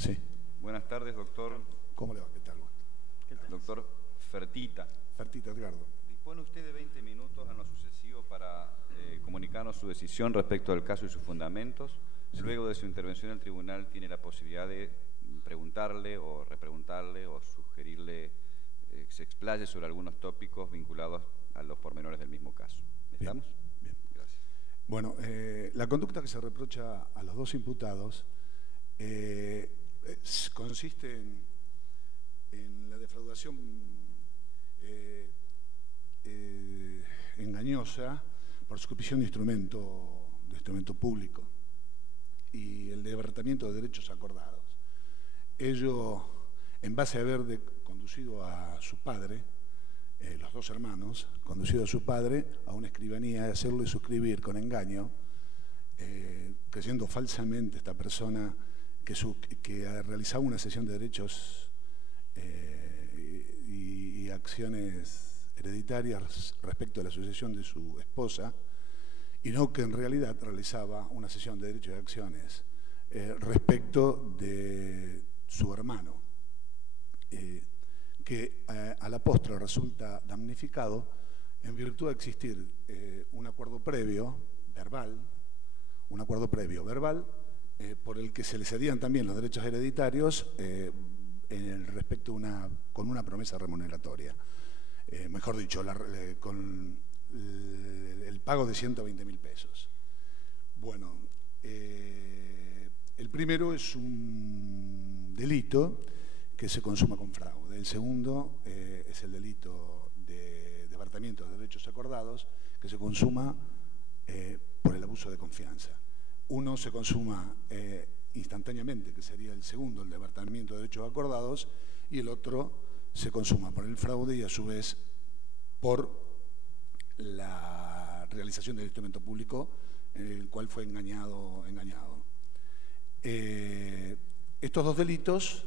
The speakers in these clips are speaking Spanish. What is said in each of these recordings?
Sí. Buenas tardes, doctor. ¿Cómo le va? ¿Qué tal? ¿Qué tal? Doctor Fertita. Fertita, Edgardo. ¿Dispone usted de 20 minutos en lo sucesivo para comunicarnos su decisión respecto al caso y sus fundamentos? Sí. Luego de su intervención, el tribunal tiene la posibilidad de preguntarle o repreguntarle o sugerirle que se explaye sobre algunos tópicos vinculados a los pormenores del mismo caso. ¿Estamos? Bien. Gracias. Bueno, la conducta que se reprocha a los dos imputados consiste en la defraudación engañosa por suscripción de instrumento público y el desbaratamiento de derechos acordados. Ello, en base a haber conducido a su padre, los dos hermanos, conducido a su padre a una escribanía y hacerle suscribir con engaño, creyendo falsamente esta persona que realizaba una cesión de derechos y acciones hereditarias respecto a la sucesión de su esposa, y no que en realidad realizaba una cesión de derechos y acciones respecto de su hermano, que a la postre resulta damnificado en virtud de existir un acuerdo previo verbal por el que se le cedían también los derechos hereditarios con una promesa remuneratoria. Mejor dicho, con el pago de 120.000 pesos. Bueno, el primero es un delito que se consuma con fraude. El segundo es el delito de desbaratamiento de derechos acordados que se consuma por el abuso de confianza. Uno se consuma instantáneamente, que sería el segundo, el desbaratamiento de derechos acordados, y el otro se consuma por el fraude y a su vez por la realización del instrumento público en el cual fue engañado. Estos dos delitos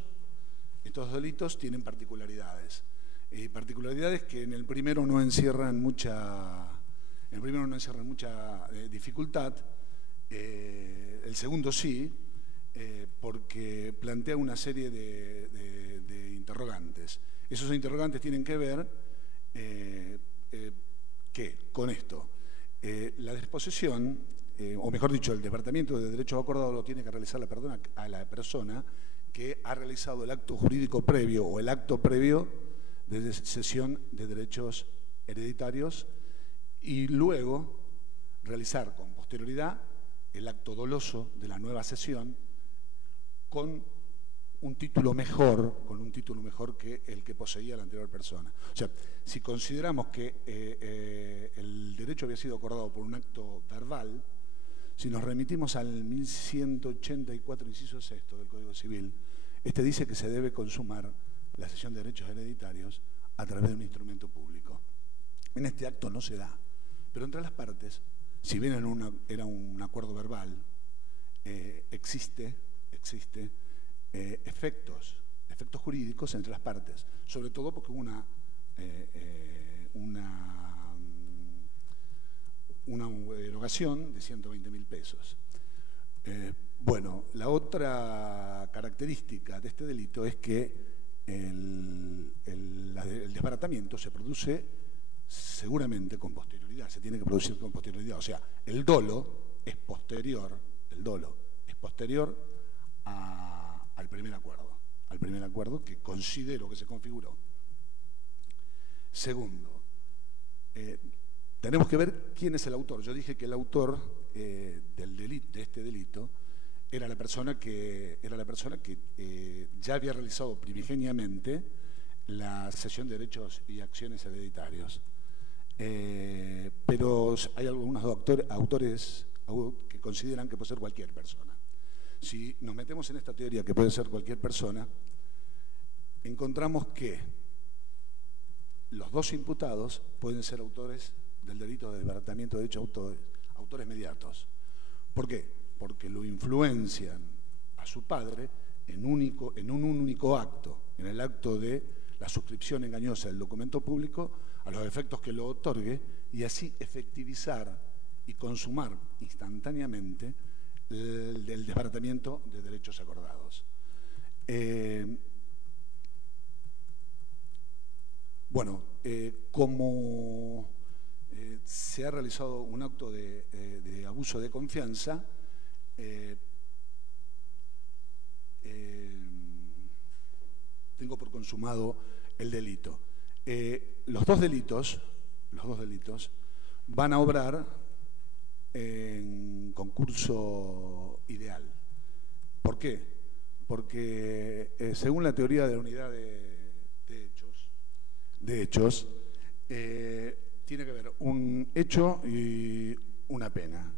tienen particularidades. Particularidades que en el primero no encierran mucha dificultad. El segundo sí, porque plantea una serie de interrogantes. Esos interrogantes tienen que ver con esto. La disposición, o mejor dicho, el desbaratamiento de derechos acordados lo tiene que realizar la persona que ha realizado el acto jurídico previo o el acto previo de cesión de derechos hereditarios y luego realizar con posterioridad el acto doloso de la nueva cesión con un título mejor que el que poseía la anterior persona. O sea, si consideramos que el derecho había sido acordado por un acto verbal, si nos remitimos al 1184, inciso sexto del Código Civil, este dice que se debe consumar la cesión de derechos hereditarios a través de un instrumento público. En este acto no se da, pero entre las partes, si bien era un acuerdo verbal, existe efectos jurídicos entre las partes, sobre todo porque hubo una erogación de 120.000 pesos. Bueno, la otra característica de este delito es que el desbaratamiento se produce seguramente con posterioridad, se tiene que producir con posterioridad, o sea, el dolo es posterior al primer acuerdo que considero que se configuró. Segundo, tenemos que ver quién es el autor. Yo dije que el autor de este delito era la persona que ya había realizado primigeniamente la cesión de derechos y acciones hereditarios. Pero hay algunos autores que consideran que puede ser cualquier persona. Si nos metemos en esta teoría que puede ser cualquier persona, encontramos que los dos imputados pueden ser autores del delito de desbaratamiento de derechos, autores mediatos. ¿Por qué? Porque lo influencian a su padre en un único acto, en el acto de la suscripción engañosa del documento público, a los efectos que lo otorgue, y así efectivizar y consumar instantáneamente el desbaratamiento de derechos acordados. Como se ha realizado un acto de abuso de confianza, tengo por consumado el delito. Los dos delitos van a obrar en concurso ideal. ¿Por qué? Porque según la teoría de la unidad de hechos, tiene que haber un hecho y una pena.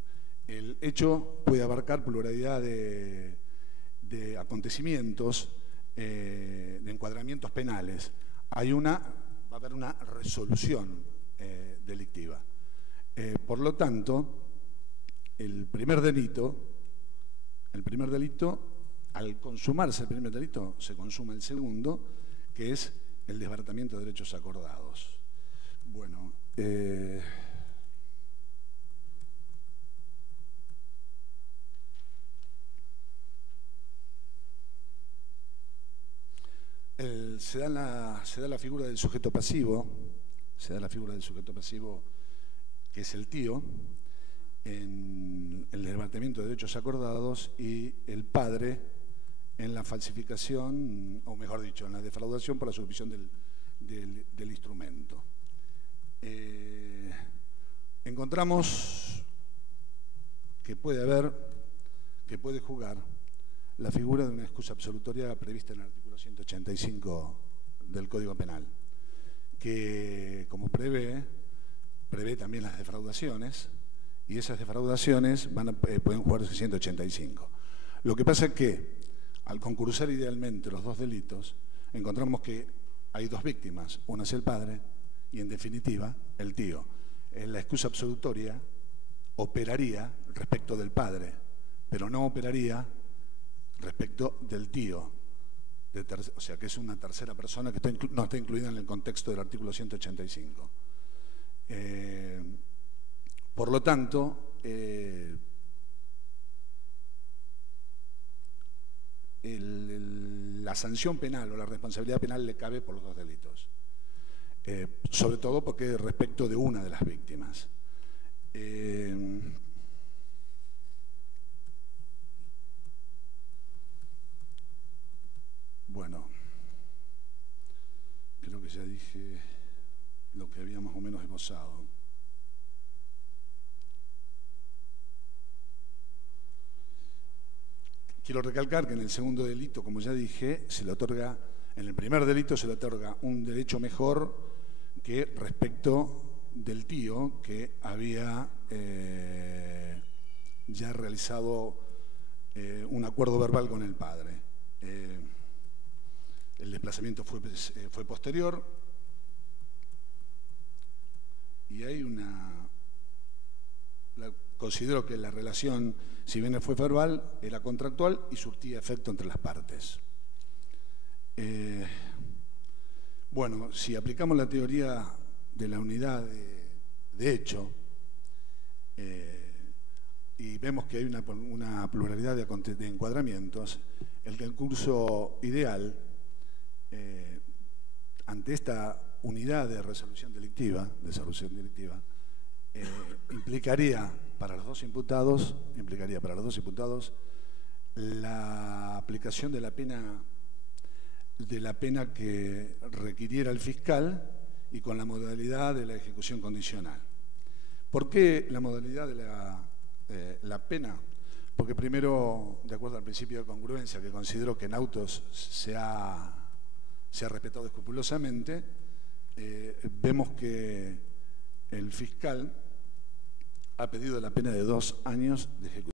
El hecho puede abarcar pluralidad de acontecimientos, de encuadramientos penales. Va a haber una resolución delictiva. Por lo tanto, el primer delito, al consumarse el primer delito, se consuma el segundo, que es el desbaratamiento de derechos acordados. Bueno, se da la figura del sujeto pasivo, que es el tío, en el desbaratamiento de derechos acordados, y el padre en la falsificación, o mejor dicho, en la defraudación por la suscripción del instrumento. Encontramos que puede jugar la figura de una excusa absolutoria prevista en el artículo 185 del Código Penal, que, como prevé también las defraudaciones, y esas defraudaciones pueden jugarse 185. Lo que pasa es que, al concursar idealmente los dos delitos, encontramos que hay dos víctimas, una es el padre y, en definitiva, el tío. La excusa absolutoria operaría respecto del padre, pero no operaría respecto del tío, o sea que es una tercera persona que no está incluida en el contexto del artículo 185. Por lo tanto, la sanción penal o la responsabilidad penal le cabe por los dos delitos, sobre todo porque respecto de una de las víctimas. Bueno, creo que ya dije lo que había más o menos esbozado. Quiero recalcar que en el segundo delito, como ya dije, en el primer delito se le otorga un derecho mejor que respecto del tío, que había ya realizado un acuerdo verbal con el padre. El desplazamiento fue posterior, y hay considero que la relación, si bien fue verbal, era contractual y surtía efecto entre las partes. Bueno, si aplicamos la teoría de la unidad de hecho, y vemos que hay una pluralidad de encuadramientos, el concurso ideal, ante esta unidad de resolución delictiva, implicaría para los dos imputados la aplicación de la pena que requiriera el fiscal, y con la modalidad de la ejecución condicional. ¿Por qué la modalidad de la pena? Porque primero, de acuerdo al principio de congruencia, que considero que en autos se ha respetado escrupulosamente, vemos que el fiscal ha pedido la pena de 2 años de ejecución.